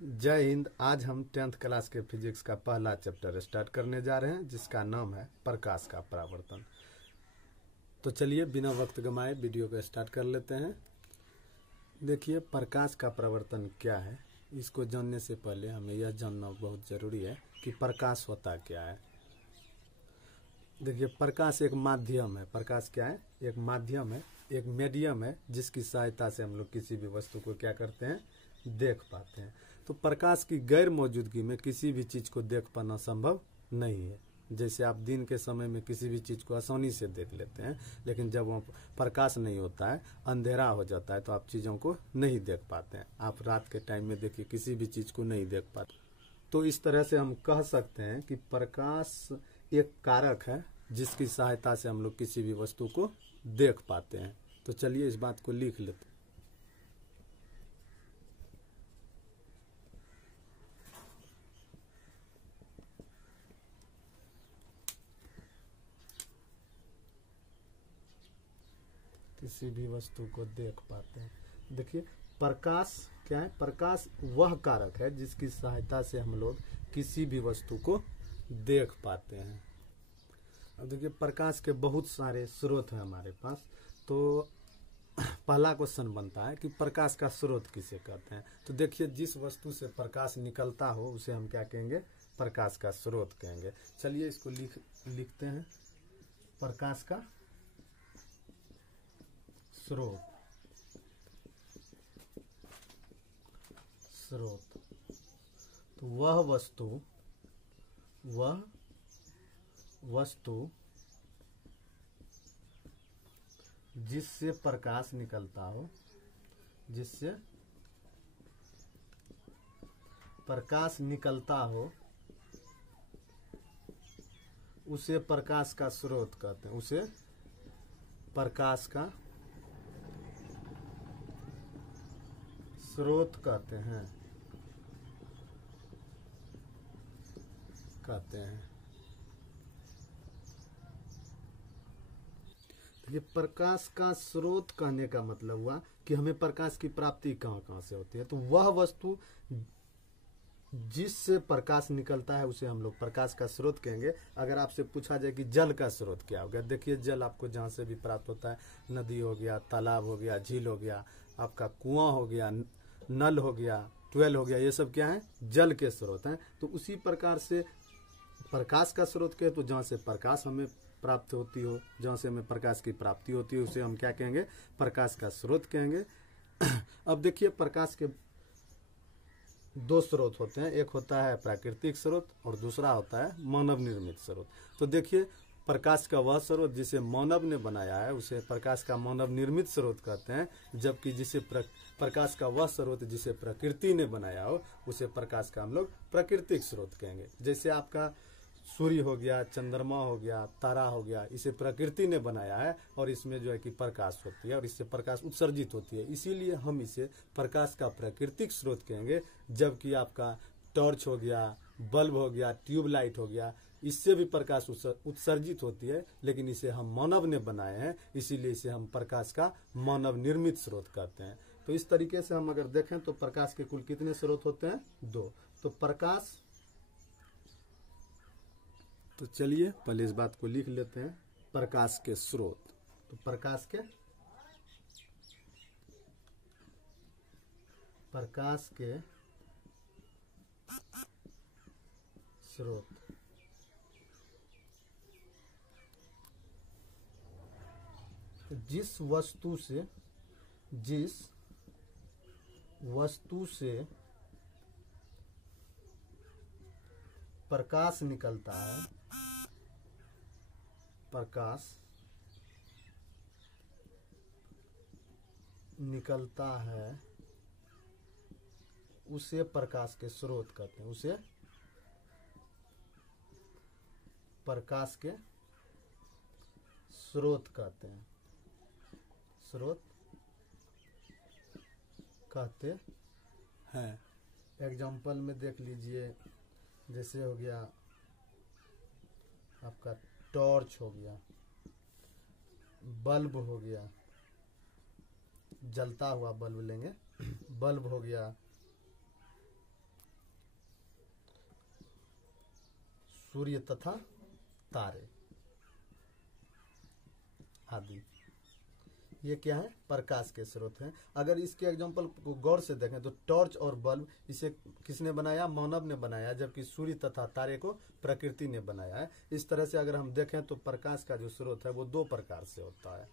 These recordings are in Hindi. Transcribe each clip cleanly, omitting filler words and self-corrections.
जय हिंद। आज हम 10th क्लास के फिजिक्स का पहला चैप्टर स्टार्ट करने जा रहे हैं जिसका नाम है प्रकाश का परावर्तन। तो चलिए बिना वक्त गंवाए वीडियो को स्टार्ट कर लेते हैं। देखिए, प्रकाश का परावर्तन क्या है, इसको जानने से पहले हमें यह जानना बहुत ज़रूरी है कि प्रकाश होता क्या है। देखिए, प्रकाश एक माध्यम है। प्रकाश क्या है? एक माध्यम है, एक मीडियम है जिसकी सहायता से हम लोग किसी भी वस्तु को क्या करते हैं, देख पाते हैं। तो प्रकाश की गैर मौजूदगी में किसी भी चीज़ को देख पाना संभव नहीं है। जैसे आप दिन के समय में किसी भी चीज़ को आसानी से देख लेते हैं, लेकिन जब वहाँ प्रकाश नहीं होता है, अंधेरा हो जाता है, तो आप चीज़ों को नहीं देख पाते हैं। आप रात के टाइम में देखिए, किसी भी चीज़ को नहीं देख पाते। तो इस तरह से हम कह सकते हैं कि प्रकाश एक कारक है जिसकी सहायता से हम लोग किसी भी वस्तु को देख पाते हैं। तो चलिए इस बात को लिख लेते हैं। किसी भी वस्तु को देख पाते हैं। देखिए, प्रकाश क्या है? प्रकाश वह कारक है जिसकी सहायता से हम लोग किसी भी वस्तु को देख पाते हैं। अब देखिए, प्रकाश के बहुत सारे स्रोत हैं हमारे पास। तो पहला क्वेश्चन बनता है कि प्रकाश का स्रोत किसे कहते हैं। तो देखिए, जिस वस्तु से प्रकाश निकलता हो उसे हम क्या कहेंगे? प्रकाश का स्रोत कहेंगे। चलिए इसको लिखते हैं। प्रकाश का स्रोत तो वह वस्तु जिससे प्रकाश निकलता हो, जिससे प्रकाश निकलता हो, उसे प्रकाश का स्रोत कहते हैं। उसे प्रकाश का स्रोत कहते हैं। ये प्रकाश का स्रोत कहने का मतलब हुआ कि हमें प्रकाश की प्राप्ति कहाँ कहाँ से होती है। तो वह वस्तु जिससे प्रकाश निकलता है उसे हम लोग प्रकाश का स्रोत कहेंगे। अगर आपसे पूछा जाए कि जल का स्रोत क्या होगा, देखिए जल आपको जहाँ से भी प्राप्त होता है, नदी हो गया, तालाब हो गया, झील हो गया, आपका कुआं हो गया, नल हो गया, ट्वेल हो गया, ये सब क्या है? जल के स्रोत हैं। तो उसी प्रकार से प्रकाश का स्रोत कहे तो जहाँ से प्रकाश हमें प्राप्त होती हो, जहाँ से हमें प्रकाश की प्राप्ति होती है, उसे हम क्या कहेंगे? प्रकाश का स्रोत कहेंगे। अब देखिए, प्रकाश के दो स्रोत होते हैं। एक होता है प्राकृतिक स्रोत और दूसरा होता है मानव निर्मित स्रोत। तो देखिए, प्रकाश का वह स्रोत जिसे मानव ने बनाया है उसे प्रकाश का मानव निर्मित स्रोत कहते हैं, जबकि जिसे प्रकाश का वह स्रोत जिसे प्रकृति ने बनाया हो उसे प्रकाश का हम लोग प्राकृतिक स्रोत कहेंगे। जैसे आपका सूर्य हो गया, चंद्रमा हो गया, तारा हो गया, इसे प्रकृति ने बनाया है और इसमें जो है कि प्रकाश होती है और इससे प्रकाश उत्सर्जित होती है, इसीलिए हम इसे प्रकाश का प्राकृतिक स्रोत कहेंगे। जबकि आपका टॉर्च हो गया, बल्ब हो गया, ट्यूबलाइट हो गया, इससे भी प्रकाश उत्सर्जित होती है, लेकिन इसे हम मानव ने बनाए हैं, इसीलिए इसे हम प्रकाश का मानव निर्मित स्रोत कहते हैं। तो इस तरीके से हम अगर देखें तो प्रकाश के कुल कितने स्रोत होते हैं? 2। तो चलिए पहले इस बात को लिख लेते हैं। प्रकाश के स्रोत, तो प्रकाश के स्रोत जिस वस्तु से प्रकाश निकलता है, उसे प्रकाश के स्रोत कहते हैं। उसे प्रकाश के स्रोत कहते हैं। एग्जाम्पल में देख लीजिए, जैसे हो गया आपका टॉर्च हो गया, बल्ब हो गया, जलता हुआ बल्ब लेंगे, बल्ब हो गया, सूर्य तथा तारे आदि। ये क्या है? प्रकाश के स्रोत हैं। अगर इसके एग्जांपल को गौर से देखें तो टॉर्च और बल्ब इसे किसने बनाया? मानव ने बनाया, जबकि सूर्य तथा तारे को प्रकृति ने बनाया है। इस तरह से अगर हम देखें तो प्रकाश का जो स्रोत है वो दो प्रकार से होता है।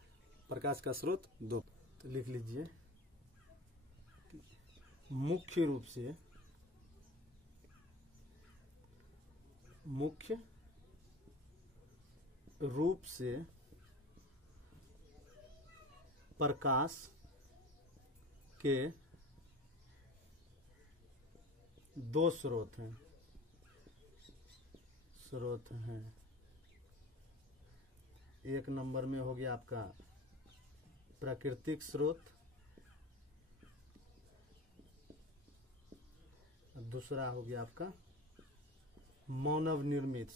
प्रकाश का स्रोत दो, तो लिख लीजिए, मुख्य रूप से प्रकाश के दो स्रोत हैं। एक नंबर में हो गया आपका प्राकृतिक स्रोत, दूसरा हो गया आपका मानव निर्मित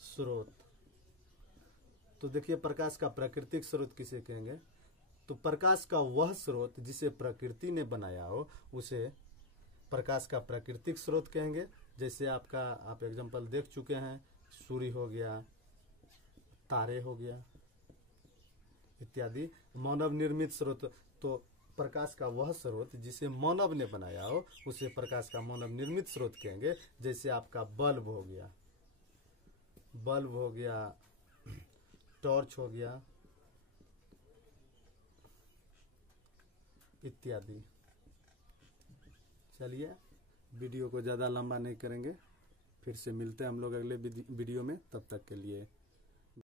स्रोत। तो देखिए, प्रकाश का प्राकृतिक स्रोत किसे कहेंगे? तो प्रकाश का वह स्रोत जिसे प्रकृति ने बनाया हो उसे प्रकाश का प्राकृतिक स्रोत कहेंगे। जैसे आप एग्जांपल देख चुके हैं, सूर्य हो गया, तारे हो गया इत्यादि। मानव निर्मित स्रोत, तो प्रकाश का वह स्रोत जिसे मानव ने बनाया हो उसे प्रकाश का मानव निर्मित स्रोत कहेंगे। जैसे आपका बल्ब हो गया, टॉर्च हो गया इत्यादि। चलिए, वीडियो को ज़्यादा लंबा नहीं करेंगे, फिर से मिलते हैं हम लोग अगले वीडियो में। तब तक के लिए